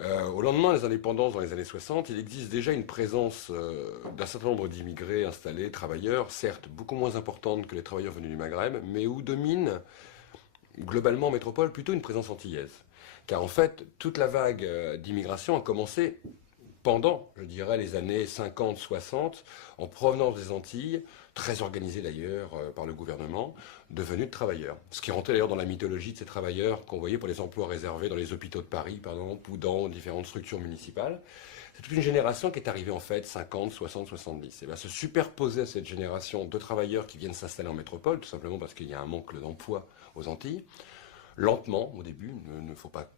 Au lendemain des indépendances, dans les années 60, il existe déjà une présence d'un certain nombre d'immigrés installés, travailleurs, certes beaucoup moins importante que les travailleurs venus du Maghreb, mais où domine globalement en métropole plutôt une présence antillaise. Car en fait, toute la vague d'immigration a commencé pendant, je dirais, les années 50-60, en provenance des Antilles, très organisée d'ailleurs par le gouvernement, de venus de travailleurs. Ce qui rentrait d'ailleurs dans la mythologie de ces travailleurs qu'on voyait pour les emplois réservés dans les hôpitaux de Paris, par exemple, ou dans différentes structures municipales. C'est toute une génération qui est arrivée en fait 50, 60, 70. Et bien se superposer à cette génération de travailleurs qui viennent s'installer en métropole, tout simplement parce qu'il y a un manque d'emploi aux Antilles, lentement au début, il ne faut pas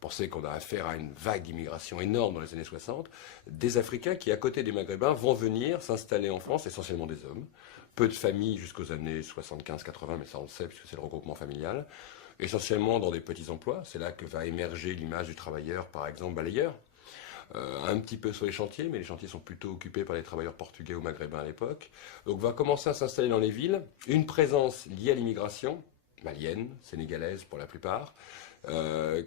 penser qu'on a affaire à une vague d'immigration énorme dans les années 60, des Africains qui, à côté des Maghrébins, vont venir s'installer en France, essentiellement des hommes. Peu de familles jusqu'aux années 75-80, mais ça on le sait puisque c'est le regroupement familial. Essentiellement dans des petits emplois. C'est là que va émerger l'image du travailleur, par exemple, balayeur. Un petit peu sur les chantiers, mais les chantiers sont plutôt occupés par les travailleurs portugais ou maghrébins à l'époque. Donc va commencer à s'installer dans les villes une présence liée à l'immigration, malienne, sénégalaise pour la plupart,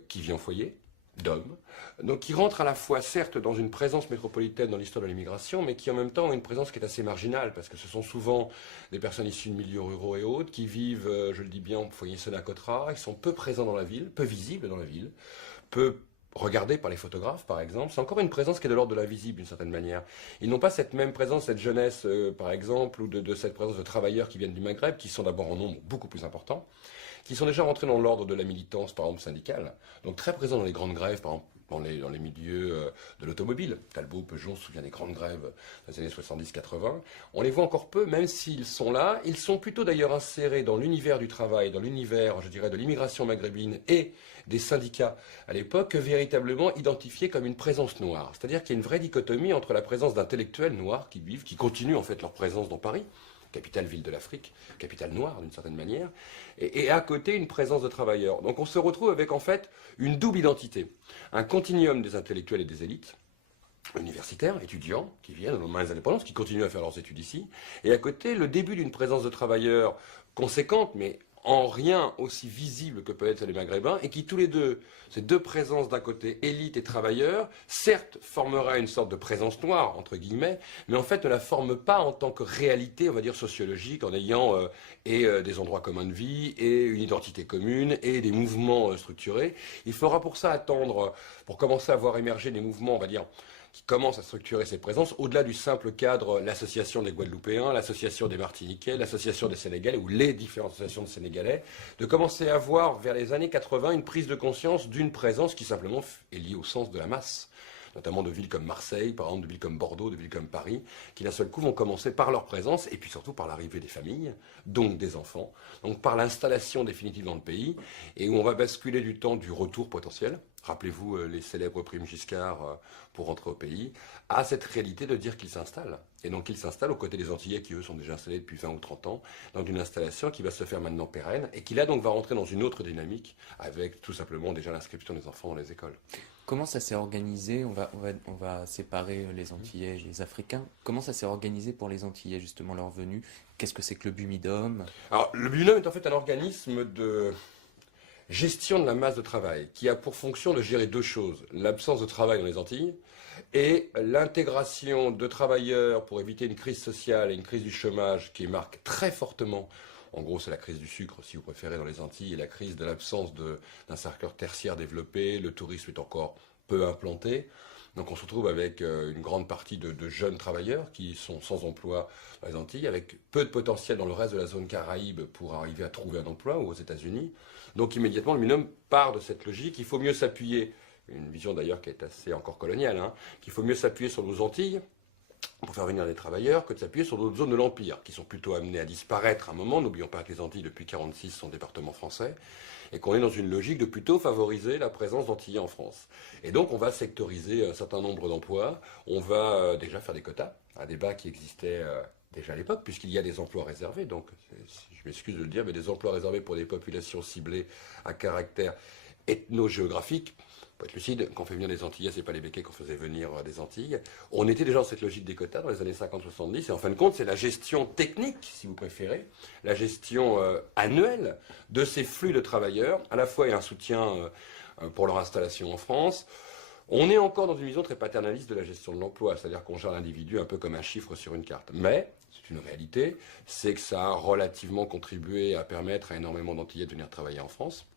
qui vit en foyer, d'hommes, donc qui rentre à la fois certes dans une présence métropolitaine dans l'histoire de l'immigration, mais qui en même temps ont une présence qui est assez marginale, parce que ce sont souvent des personnes issues de milieux ruraux et autres, qui vivent, je le dis bien, en foyer Sonacotra, ils sont peu présents dans la ville, peu visibles dans la ville, peu regardés par les photographes, par exemple. C'est encore une présence qui est de l'ordre de l'invisible, d'une certaine manière. Ils n'ont pas cette même présence, cette jeunesse, par exemple, ou de cette présence de travailleurs qui viennent du Maghreb, qui sont d'abord en nombre beaucoup plus important, qui sont déjà rentrés dans l'ordre de la militance, par exemple, syndicale, donc très présents dans les grandes grèves, par exemple, dans les milieux de l'automobile. Talbot, Peugeot, on se souvient des grandes grèves des années 70-80. On les voit encore peu, même s'ils sont là. Ils sont plutôt d'ailleurs insérés dans l'univers du travail, dans l'univers, je dirais, de l'immigration maghrébine et des syndicats à l'époque, que véritablement identifiés comme une présence noire. C'est-à-dire qu'il y a une vraie dichotomie entre la présence d'intellectuels noirs qui vivent, qui continuent en fait leur présence dans Paris, capitale ville de l'Afrique, capitale noire d'une certaine manière, et à côté une présence de travailleurs. Donc on se retrouve avec en fait une double identité, un continuum des intellectuels et des élites, universitaires, étudiants, qui viennent au lendemain des indépendances, qui continuent à faire leurs études ici, et à côté le début d'une présence de travailleurs conséquente, mais en rien aussi visible que peut être les Maghrébins, et qui tous les deux, ces deux présences d'un côté, élite et travailleurs, certes formeraient une sorte de présence noire, entre guillemets, mais en fait ne la forment pas en tant que réalité, on va dire, sociologique, en ayant des endroits communs de vie, et une identité commune, et des mouvements structurés. Il faudra pour ça attendre, pour commencer à voir émerger des mouvements, on va dire, qui commence à structurer ses présences au-delà du simple cadre, l'association des Guadeloupéens, l'association des Martiniquais, l'association des Sénégalais, ou les différentes associations de Sénégalais, de commencer à voir vers les années 80 une prise de conscience d'une présence qui simplement est liée au sens de la masse, notamment de villes comme Marseille, par exemple de villes comme Bordeaux, de villes comme Paris, qui d'un seul coup vont commencer par leur présence, et puis surtout par l'arrivée des familles, donc des enfants, donc par l'installation définitive dans le pays, et où on va basculer du temps du retour potentiel, rappelez-vous les célèbres primes Giscard pour rentrer au pays, à cette réalité de dire qu'ils s'installent. Et donc ils s'installent aux côtés des Antillais qui, eux, sont déjà installés depuis 20 ou 30 ans, dans une installation qui va se faire maintenant pérenne, et qui là donc va rentrer dans une autre dynamique, avec tout simplement déjà l'inscription des enfants dans les écoles. Comment ça s'est organisé? On va séparer les Antillais et les Africains. Comment ça s'est organisé pour les Antillais, justement, leur venue? Qu'est-ce que c'est que le Bumidum? Alors le binôme est en fait un organisme de gestion de la masse de travail, qui a pour fonction de gérer deux choses, l'absence de travail dans les Antilles et l'intégration de travailleurs pour éviter une crise sociale et une crise du chômage qui marque très fortement, en gros c'est la crise du sucre si vous préférez dans les Antilles, et la crise de l'absence d'un secteur tertiaire développé, le tourisme est encore peu implanté. Donc on se retrouve avec une grande partie de jeunes travailleurs qui sont sans emploi dans les Antilles, avec peu de potentiel dans le reste de la zone Caraïbe pour arriver à trouver un emploi, ou aux États-Unis. Donc immédiatement, le binôme part de cette logique. Il faut mieux s'appuyer, une vision d'ailleurs qui est assez encore coloniale, hein, qu'il faut mieux s'appuyer sur nos Antilles pour faire venir des travailleurs que de s'appuyer sur d'autres zones de l'Empire, qui sont plutôt amenées à disparaître à un moment. N'oublions pas que les Antilles, depuis 1946, sont départements français, et qu'on est dans une logique de plutôt favoriser la présence d'Antillais en France. Et donc on va sectoriser un certain nombre d'emplois, on va déjà faire des quotas, un débat qui existait déjà à l'époque, puisqu'il y a des emplois réservés, donc je m'excuse de le dire, mais des emplois réservés pour des populations ciblées à caractère ethno-géographique. Pour être lucide, quand on fait venir des Antillais, c'est pas les Békés qu'on faisait venir des Antilles. On était déjà dans cette logique des quotas dans les années 50-70, et en fin de compte, c'est la gestion technique, si vous préférez, la gestion annuelle de ces flux de travailleurs. À la fois, il y a un soutien pour leur installation en France, On est encore dans une vision très paternaliste de la gestion de l'emploi, c'est-à-dire qu'on gère l'individu un peu comme un chiffre sur une carte. Mais, c'est une réalité, c'est que ça a relativement contribué à permettre à énormément d'Antillais de venir travailler en France,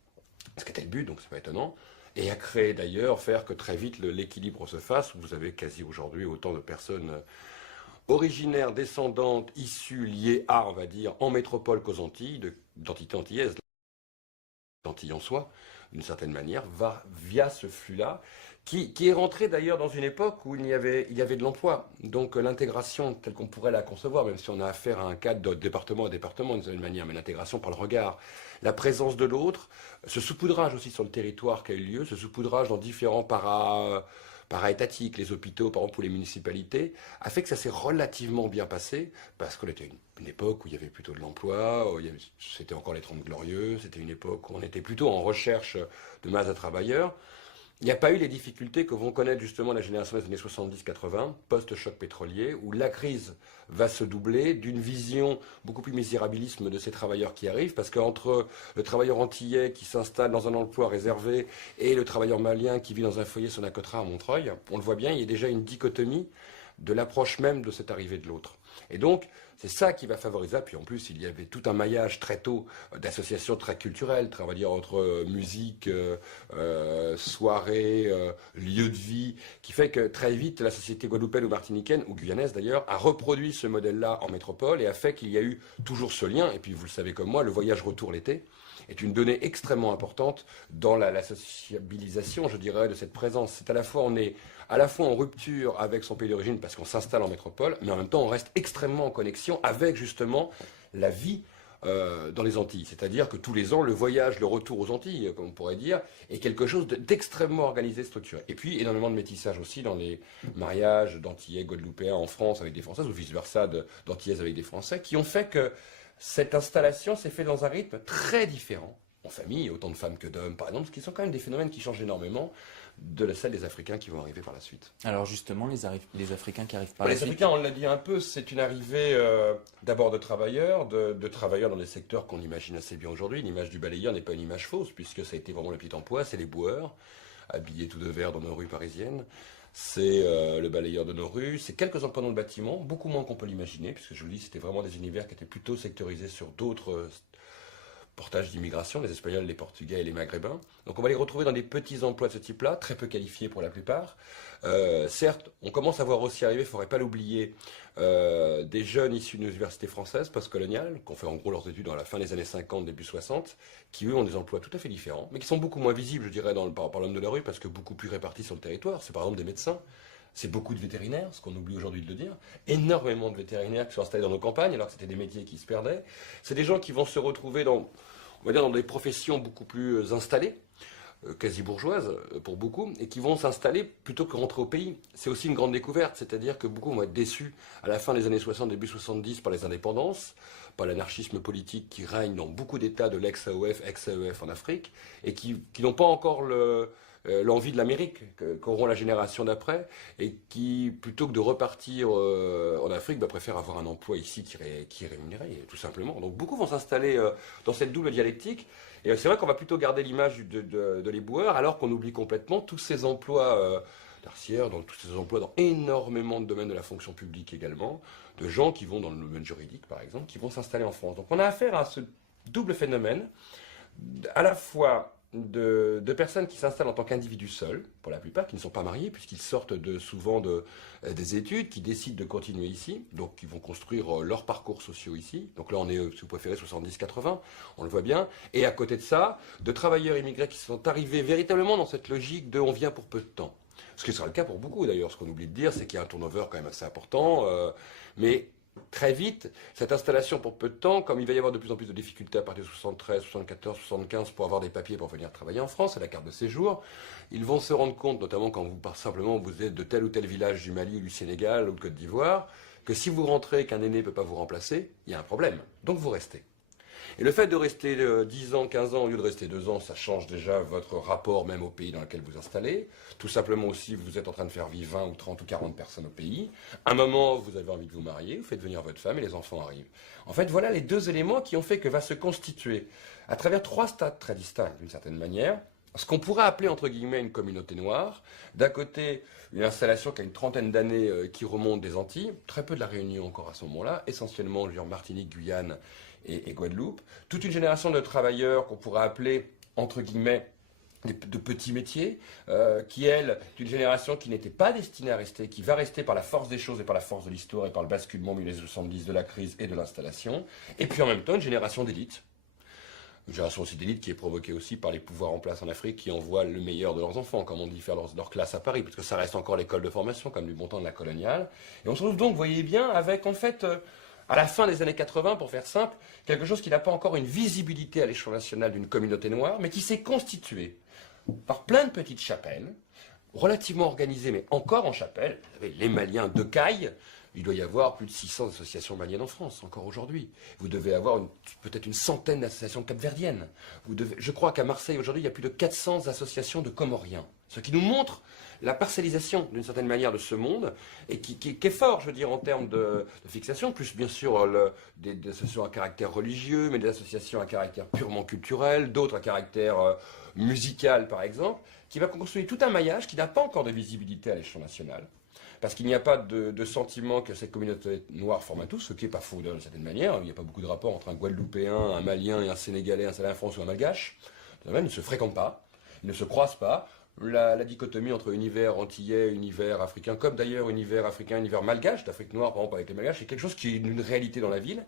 ce qui était le but, donc c'est pas étonnant, et à créer d'ailleurs, faire que très vite l'équilibre se fasse, où vous avez quasi aujourd'hui autant de personnes originaires, descendantes, issues, liées à, on va dire, en métropole qu'aux Antilles, d'entités antillaises, l'Antille en soi, d'une certaine manière, va via ce flux-là, qui est rentré d'ailleurs dans une époque où il y avait de l'emploi. Donc l'intégration telle qu'on pourrait la concevoir, même si on a affaire à un cadre de département à département d'une certaine manière, mais l'intégration par le regard, la présence de l'autre, ce saupoudrage aussi sur le territoire qui a eu lieu, ce saupoudrage dans différents para-étatiques, les hôpitaux par exemple ou les municipalités, a fait que ça s'est relativement bien passé, parce qu'on était une époque où il y avait plutôt de l'emploi, c'était encore les 30 glorieux, c'était une époque où on était plutôt en recherche de masse de travailleurs. Il n'y a pas eu les difficultés que vont connaître justement la génération des années 70-80, post-choc pétrolier, où la crise va se doubler d'une vision beaucoup plus misérabilisme de ces travailleurs qui arrivent, parce qu'entre le travailleur antillais qui s'installe dans un emploi réservé et le travailleur malien qui vit dans un foyer sur la Côte-Rare à Montreuil, on le voit bien, il y a déjà une dichotomie de l'approche même de cette arrivée de l'autre. Et donc, c'est ça qui va favoriser. Puis en plus, il y avait tout un maillage très tôt d'associations très culturelles, on va dire entre musique, soirée, lieu de vie, qui fait que très vite, la société guadeloupéenne ou martiniquaine, ou guyanaise d'ailleurs, a reproduit ce modèle-là en métropole et a fait qu'il y a eu toujours ce lien. Et puis vous le savez comme moi, le voyage retour l'été est une donnée extrêmement importante dans la sociabilisation, je dirais, de cette présence. C'est à la fois, on est à la fois en rupture avec son pays d'origine parce qu'on s'installe en métropole, mais en même temps on reste extrêmement en connexion avec justement la vie dans les Antilles. C'est-à-dire que tous les ans, le voyage, le retour aux Antilles, comme on pourrait dire, est quelque chose d'extrêmement organisé, structuré. Et puis énormément de métissage aussi dans les mariages d'Antillais guadeloupéens en France avec des Françaises, ou vice-versa d'Antillaises avec des Français, qui ont fait que cette installation s'est faite dans un rythme très différent, en famille, autant de femmes que d'hommes par exemple, ce qui sont quand même des phénomènes qui changent énormément de celle des Africains qui vont arriver par la suite. Alors justement, les Africains qui arrivent par les la suite. Africains, on l'a dit un peu, c'est une arrivée d'abord de travailleurs, de travailleurs dans des secteurs qu'on imagine assez bien aujourd'hui. L'image du balayeur n'est pas une image fausse, puisque ça a été vraiment le petit emploi, c'est les boueurs, habillés tout de vert dans nos rues parisiennes. C'est le balayeur de nos rues, c'est quelques emplois dans le bâtiment, beaucoup moins qu'on peut l'imaginer, puisque je vous dis, c'était vraiment des univers qui étaient plutôt sectorisés sur d'autres portages d'immigration, les Espagnols, les Portugais et les Maghrébins. Donc on va les retrouver dans des petits emplois de ce type-là, très peu qualifiés pour la plupart. Certes, on commence à voir aussi arriver, il ne faudrait pas l'oublier, des jeunes issus d'une université française postcoloniale, qui ont fait en gros leurs études dans la fin des années 50, début 60, qui eux ont des emplois tout à fait différents, mais qui sont beaucoup moins visibles, je dirais, par l'homme de la rue, parce que beaucoup plus répartis sur le territoire. C'est par exemple des médecins. C'est beaucoup de vétérinaires, ce qu'on oublie aujourd'hui de le dire. Énormément de vétérinaires qui sont installés dans nos campagnes, alors que c'était des métiers qui se perdaient. C'est des gens qui vont se retrouver on va dire, dans des professions beaucoup plus installées, quasi bourgeoises pour beaucoup, et qui vont s'installer plutôt que rentrer au pays. C'est aussi une grande découverte, c'est-à-dire que beaucoup vont être déçus à la fin des années 60, début 70 par les indépendances, par l'anarchisme politique qui règne dans beaucoup d'États de l'ex-AOF, ex-AEF en Afrique, et qui n'ont pas encore l'envie de l'Amérique qu'auront la génération d'après, et qui, plutôt que de repartir en Afrique, préfèrent avoir un emploi ici qui est rémunéré, tout simplement. Donc beaucoup vont s'installer dans cette double dialectique, et c'est vrai qu'on va plutôt garder l'image de les boueurs, alors qu'on oublie complètement tous ces emplois tertiaires, donc tous ces emplois dans énormément de domaines de la fonction publique également, de gens qui vont dans le domaine juridique, par exemple, qui vont s'installer en France. Donc on a affaire à ce double phénomène, à la fois de personnes qui s'installent en tant qu'individus seuls, pour la plupart, qui ne sont pas mariés, puisqu'ils sortent souvent des études, qui décident de continuer ici, donc qui vont construire leurs parcours sociaux ici. Donc là, on est, si vous préférez, 70-80, on le voit bien. Et à côté de ça, de travailleurs immigrés qui sont arrivés véritablement dans cette logique de « on vient pour peu de temps ». Ce qui sera le cas pour beaucoup d'ailleurs. Ce qu'on oublie de dire, c'est qu'il y a un turnover quand même assez important, mais très vite, cette installation pour peu de temps, comme il va y avoir de plus en plus de difficultés à partir de 73, 74, 75 pour avoir des papiers pour venir travailler en France, c'est la carte de séjour, ils vont se rendre compte, notamment quand simplement vous êtes de tel ou tel village du Mali ou du Sénégal ou de Côte d'Ivoire, que si vous rentrez et qu'un aîné ne peut pas vous remplacer, il y a un problème. Donc vous restez. Et le fait de rester 10 ans, 15 ans au lieu de rester 2 ans, ça change déjà votre rapport même au pays dans lequel vous installez. Tout simplement aussi, vous êtes en train de faire vivre 20 ou 30 ou 40 personnes au pays. À un moment, vous avez envie de vous marier, vous faites venir votre femme et les enfants arrivent. En fait, voilà les deux éléments qui ont fait que va se constituer, à travers 3 stades très distincts d'une certaine manière, ce qu'on pourrait appeler entre guillemets une communauté noire. D'un côté, une installation qui a une trentaine d'années qui remonte des Antilles, très peu de la Réunion encore à ce moment-là, essentiellement je veux dire, Martinique, Guyane et Guadeloupe. Toute une génération de travailleurs qu'on pourrait appeler entre guillemets de petits métiers, qui elle, est une génération qui n'était pas destinée à rester, qui va rester par la force des choses et par la force de l'histoire et par le basculement 1970 de la crise et de l'installation, et puis en même temps une génération d'élite. Une génération aussi d'élite qui est provoquée aussi par les pouvoirs en place en Afrique qui envoient le meilleur de leurs enfants, comme on dit, faire leur classe à Paris, parce que ça reste encore l'école de formation, comme du bon temps de la coloniale. Et on se retrouve donc, vous voyez bien, avec en fait, à la fin des années 80, pour faire simple, quelque chose qui n'a pas encore une visibilité à l'échelon national d'une communauté noire, mais qui s'est constituée par plein de petites chapelles, relativement organisées, mais encore en chapelle. Vous savez, les Maliens de Caille, il doit y avoir plus de 600 associations maliennes en France, encore aujourd'hui. Vous devez avoir peut-être une centaine d'associations capverdiennes. Je crois qu'à Marseille, aujourd'hui, il y a plus de 400 associations de Comoriens. Ce qui nous montre la parcellisation, d'une certaine manière, de ce monde, et qui est fort, je veux dire, en termes de fixation, plus bien sûr des associations à caractère religieux, mais des associations à caractère purement culturel, d'autres à caractère musical, par exemple, qui va construire tout un maillage qui n'a pas encore de visibilité à l'échelon national. Parce qu'il n'y a pas de sentiment que cette communauté noire forme un tout, ce qui n'est pas faux d'une certaine manière. Il n'y a pas beaucoup de rapport entre un Guadeloupéen, un Malien et un Sénégalais installé en France ou un Malgache. Ils ne se fréquentent pas, ils ne se croisent pas. La dichotomie entre univers antillais, univers africain, comme d'ailleurs univers africain, univers malgache, d'Afrique noire par exemple avec les malgaches, c'est quelque chose qui est une réalité dans la ville.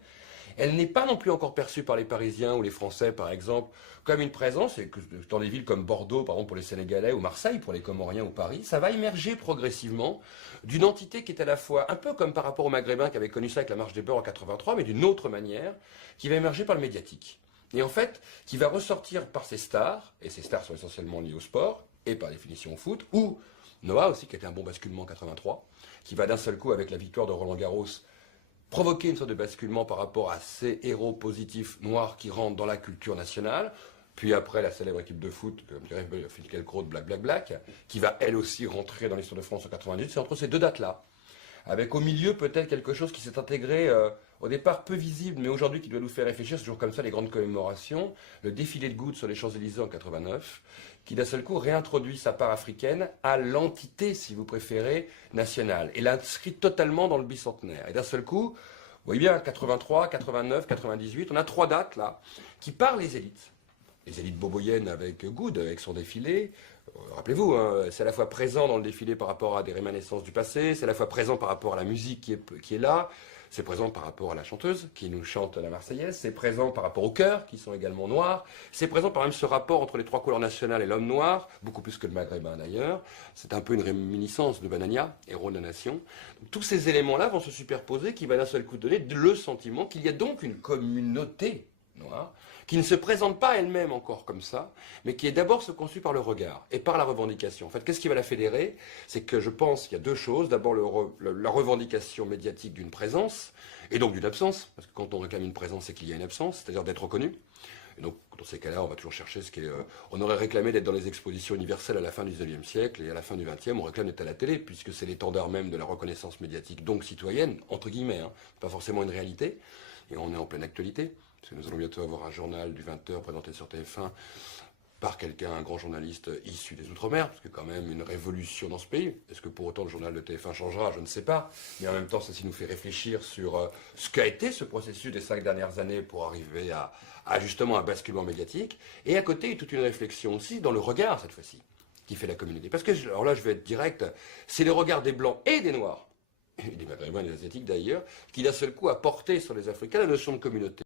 Elle n'est pas non plus encore perçue par les Parisiens ou les Français, par exemple, comme une présence, et que dans des villes comme Bordeaux, par exemple, pour les Sénégalais, ou Marseille, pour les Comoriens ou Paris, ça va émerger progressivement d'une entité qui est à la fois, un peu comme par rapport aux Maghrébins qui avaient connu ça avec la Marche des Beurs en 83, mais d'une autre manière, qui va émerger par le médiatique. Et en fait, qui va ressortir par ses stars, et ces stars sont essentiellement liées au sport, et par définition au foot, ou Noah aussi, qui a été un bon basculement en 83, qui va d'un seul coup, avec la victoire de Roland Garros, provoquer une sorte de basculement par rapport à ces héros positifs noirs qui rentrent dans la culture nationale, puis après la célèbre équipe de foot, comme dirait Finkielkraut, Black Black Black, qui va elle aussi rentrer dans l'histoire de France en 98, c'est entre ces deux dates-là. Avec au milieu peut-être quelque chose qui s'est intégré au départ peu visible, mais aujourd'hui qui doit nous faire réfléchir, c'est toujours comme ça les grandes commémorations, le défilé de gouttes sur les Champs-Élysées en 89, qui d'un seul coup réintroduit sa part africaine à l'entité, si vous préférez, nationale, et l'inscrit totalement dans le bicentenaire. Et d'un seul coup, vous voyez bien, 83, 89, 98, on a trois dates là, qui parlent les élites. Les élites boboyennes avec Good, avec son défilé. Rappelez-vous, hein, c'est à la fois présent dans le défilé par rapport à des réminiscences du passé, c'est à la fois présent par rapport à la musique qui est là, c'est présent par rapport à la chanteuse qui nous chante la Marseillaise, c'est présent par rapport aux chœurs qui sont également noirs, c'est présent par même ce rapport entre les trois couleurs nationales et l'homme noir, beaucoup plus que le maghrébin d'ailleurs. C'est un peu une réminiscence de Banania, héros de la nation. Donc, tous ces éléments-là vont se superposer, qui va d'un seul coup donner le sentiment qu'il y a donc une communauté noire, qui ne se présente pas elle-même encore comme ça, mais qui est d'abord se conçue par le regard et par la revendication. En fait, qu'est-ce qui va la fédérer? C'est que je pense qu'il y a deux choses. D'abord, la revendication médiatique d'une présence, et donc d'une absence, parce que quand on réclame une présence, c'est qu'il y a une absence, c'est-à-dire d'être reconnu. Et donc, dans ces cas-là, on va toujours chercher ce qui est... on aurait réclamé d'être dans les expositions universelles à la fin du XIXe siècle, et à la fin du XXe, on réclame d'être à la télé, puisque c'est l'étendard même de la reconnaissance médiatique, donc citoyenne, entre guillemets, hein, pas forcément une réalité, et on est en pleine actualité. Parce que nous allons bientôt avoir un journal du 20h présenté sur TF1 par quelqu'un, un grand journaliste issu des Outre-mer, parce que quand même une révolution dans ce pays. Est-ce que pour autant le journal de TF1 changera? Je ne sais pas. Mais en même temps, ceci nous fait réfléchir sur ce qu'a été ce processus des 5 dernières années pour arriver à justement un basculement médiatique. Et à côté, toute une réflexion aussi dans le regard, cette fois-ci, qui fait la communauté. Parce que, alors là, je vais être direct, c'est le regard des Blancs et des Noirs, et des Maghrébins et des Asiatiques d'ailleurs, qui d'un seul coup a porté sur les Africains la notion de communauté.